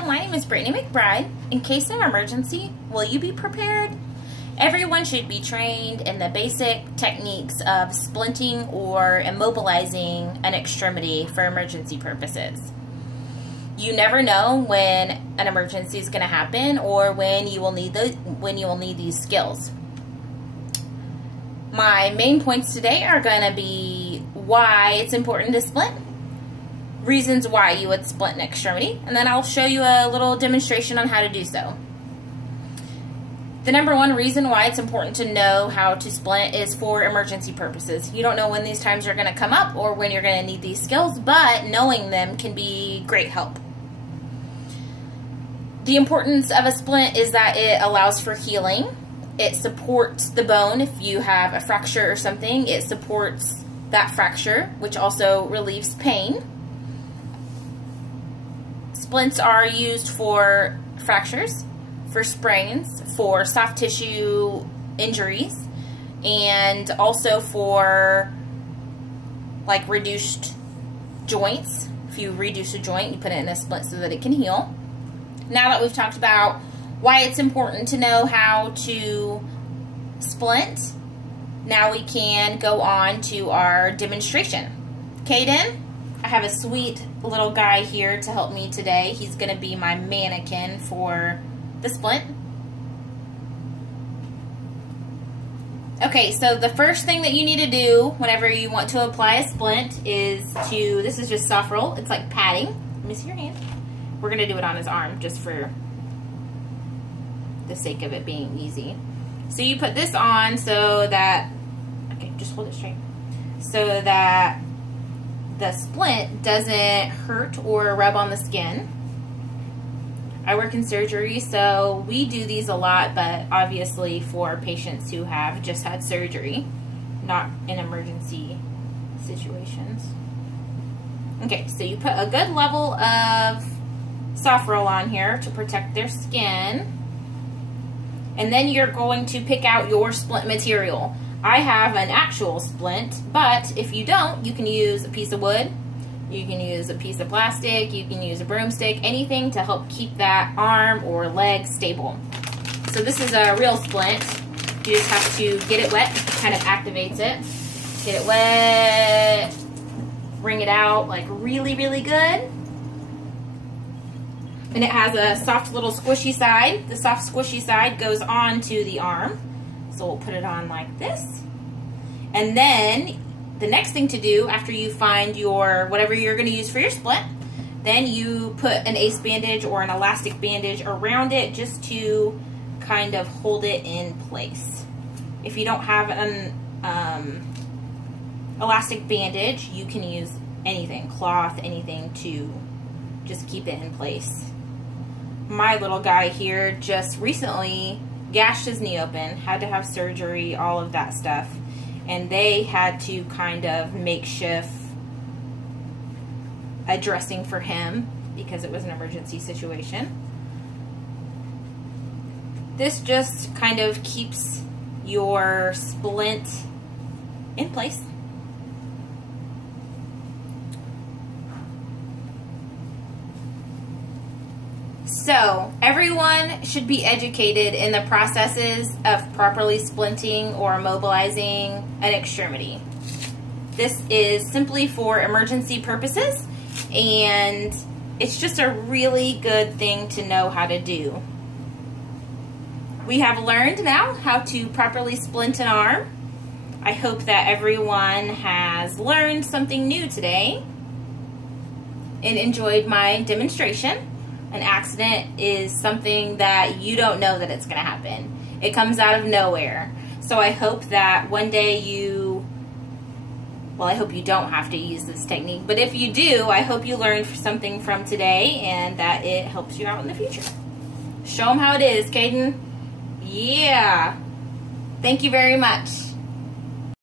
Hello, my name is Brittany McBride. In case of emergency, will you be prepared? Everyone should be trained in the basic techniques of splinting or immobilizing an extremity for emergency purposes. You never know when an emergency is going to happen or when you will need these skills. My main points today are going to be why it's important to splint, reasons why you would splint an extremity, and then I'll show you a little demonstration on how to do so. The number one reason why it's important to know how to splint is for emergency purposes. You don't know when these times are going to come up or when you're going to need these skills, but knowing them can be great help. The importance of a splint is that it allows for healing. It supports the bone if you have a fracture or something. It supports that fracture, which also relieves pain. Splints are used for fractures, for sprains, for soft tissue injuries, and also for like reduced joints. If you reduce a joint, you put it in a splint so that it can heal. Now that we've talked about why it's important to know how to splint, now we can go on to our demonstration. Caden, I have a sweet little guy here to help me today. He's going to be my mannequin for the splint. Okay, so the first thing that you need to do whenever you want to apply a splint is this is just soft roll. It's like padding. Let me see your hand. We're going to do it on his arm just for the sake of it being easy. So you put this on so that, okay, just hold it straight, so that the splint doesn't hurt or rub on the skin. I work in surgery, so we do these a lot, but obviously for patients who have just had surgery, not in emergency situations. Okay, so you put a good level of soft roll on here to protect their skin. And then you're going to pick out your splint material. I have an actual splint, but if you don't, you can use a piece of wood, you can use a piece of plastic, you can use a broomstick, anything to help keep that arm or leg stable. So this is a real splint. You just have to get it wet, it kind of activates it. Get it wet, wring it out like really, really good. And it has a soft little squishy side. The soft squishy side goes onto the arm. So we'll put it on like this. And then the next thing to do after you find your whatever you're going to use for your splint, then you put an ace bandage or an elastic bandage around it just to kind of hold it in place. If you don't have an elastic bandage, you can use anything, cloth, anything to just keep it in place. My little guy here just recently gashed his knee open, had to have surgery, all of that stuff, and they had to kind of makeshift a dressing for him because it was an emergency situation. This just kind of keeps your splint in place. So, everyone should be educated in the processes of properly splinting or immobilizing an extremity. This is simply for emergency purposes, and it's just a really good thing to know how to do. We have learned now how to properly splint an arm. I hope that everyone has learned something new today and enjoyed my demonstration. An accident is something that you don't know that it's going to happen. It comes out of nowhere. So I hope that one day I hope you don't have to use this technique, but if you do, I hope you learned something from today and that it helps you out in the future. Show them how it is, Caden. Yeah. Thank you very much.